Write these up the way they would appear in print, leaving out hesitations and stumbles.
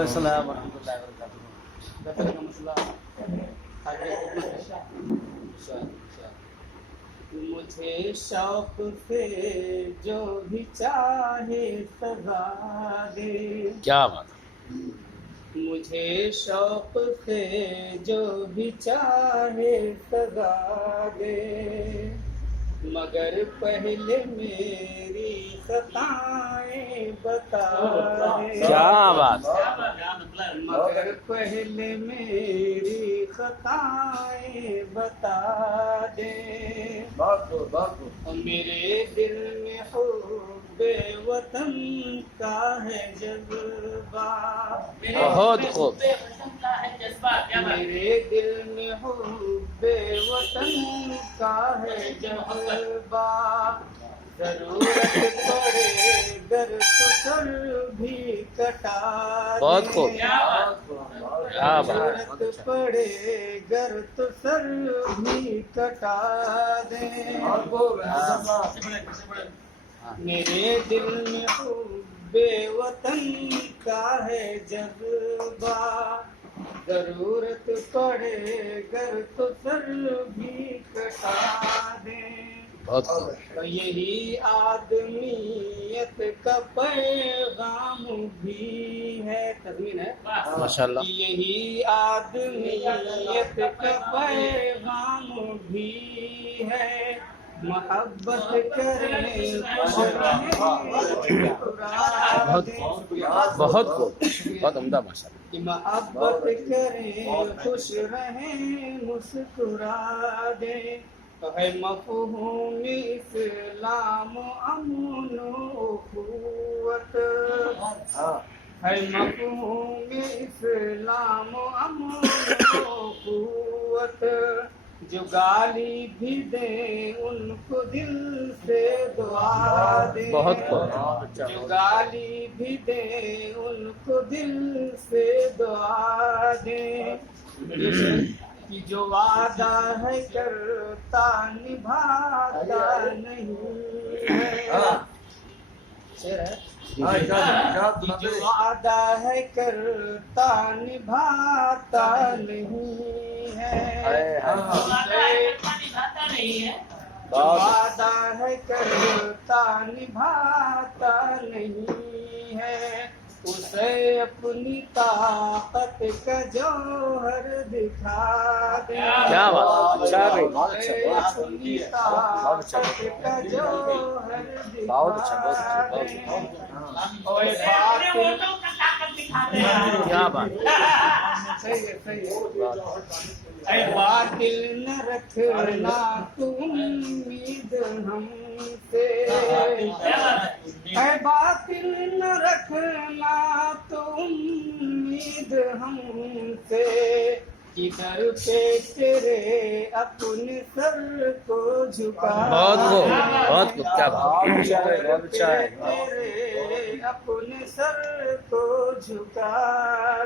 السلام ورحمۃ اللہ وبرکاتہ. بہتر کا مسئلہ مجھے شوق سے جو بھی چاہے سزا دے. کیا بات ہے. مجھے شوق سے جو بھی چاہے سزا دے، مگر پہلے میری خطائیں بتا دے. کیا بات. مگر پہلے میری خطائیں بتا دے. میرے دل میں حب وطن کا ہے جذبہ. بہت خوب. میرے دل میں حب وطن کا ہے جذبہ. ضرورت پڑے گر تو سر بھی کٹا دے. بہت خوب. ضرورت پڑے گر تو سر بھی کٹا دے. میرے دل میں حب وطن کا ہے جذبہ. ضرورت پڑے گر تو سر بھی کٹا دے. بہت خوب. یہی آدمیت کا پیغام بھی ہے. تضمین ہے ماشاء اللہ. یہی آدمیت کا پیغام بھی ہے. محبت کرے بہت خوب. بہت عمدہ. ماشاء اللہ. محبت کرے خوش رہیں مسکرا دے. ہے مفہوم اسلام و امن و اخوت. ہے مفہوم اسلام و امن و اخوت. جو گالی بھی دیں ان کو دل سے دعا دیں. بہت خوب. جو گالی بھی دیں ان کو دل سے دعا دیں. کہ جو وعدہ ہے کرتا نبھاتا نہیں ہے. شعر ہے. جو وعدہ ہے کرتا نبھاتا نہیں ہے. جو وعدہ ہے کرتا نبھاتا نہیں ہے. اسے اپنی طاقت کا جوہر دکھا دے. کیا بات. اچھا بھائی. اسے اپنی طاقت کا جوہر دکھا دے. اور کیا بات. اے باطل نہ رکھنا تو امید ہم سے. اے باطل نہ رکھنا تو امید ہم سے. کدھر پہ تیرے اپنے سر کو جھکا. بہت خوب. بہت خوب. کیا بات. تیرے اپنے سر کو جھکا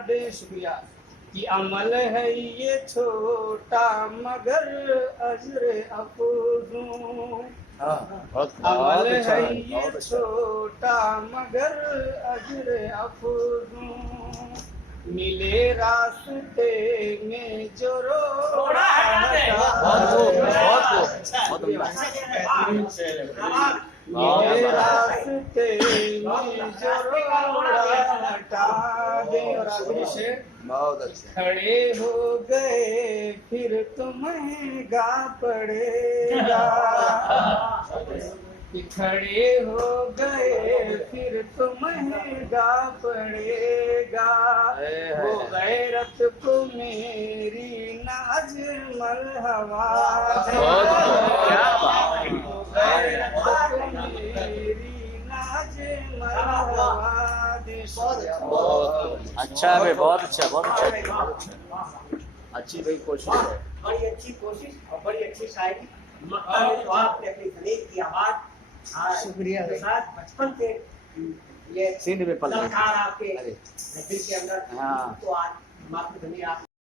دے. شکریہ. کہ عمل ہے یہ چھوٹا مگر اجر افزوں. عمل ہے یہ چھوٹا مگر اجر افزوں. ملے راستے میں جو روڑا ملے راستے میں جو روڑا ہٹا دے. اور آخری شعر. کھڑے ہو گئے پھر تو مہنگا پڑے گا. کھڑے ہو گئے پھر تو مہنگا پڑے گا. وہ غیرت کو میری نہ اجمل ہوا دے. وہ غیرت کو میری نہ اجمل ہوا دے. اچھا بھائی. بہت اچھا. بہت اچھا. اچھی بھائی کوشش ہے. بڑی اچھی کوشش اور بڑی اچھی شاعری. تو آپ نے اپنی زمین کی آواز شکریہ ساتھ بچپن سے یہ سندھ میں پل آپ کے دل کے اندر. تو آج آپ کی زمین آپ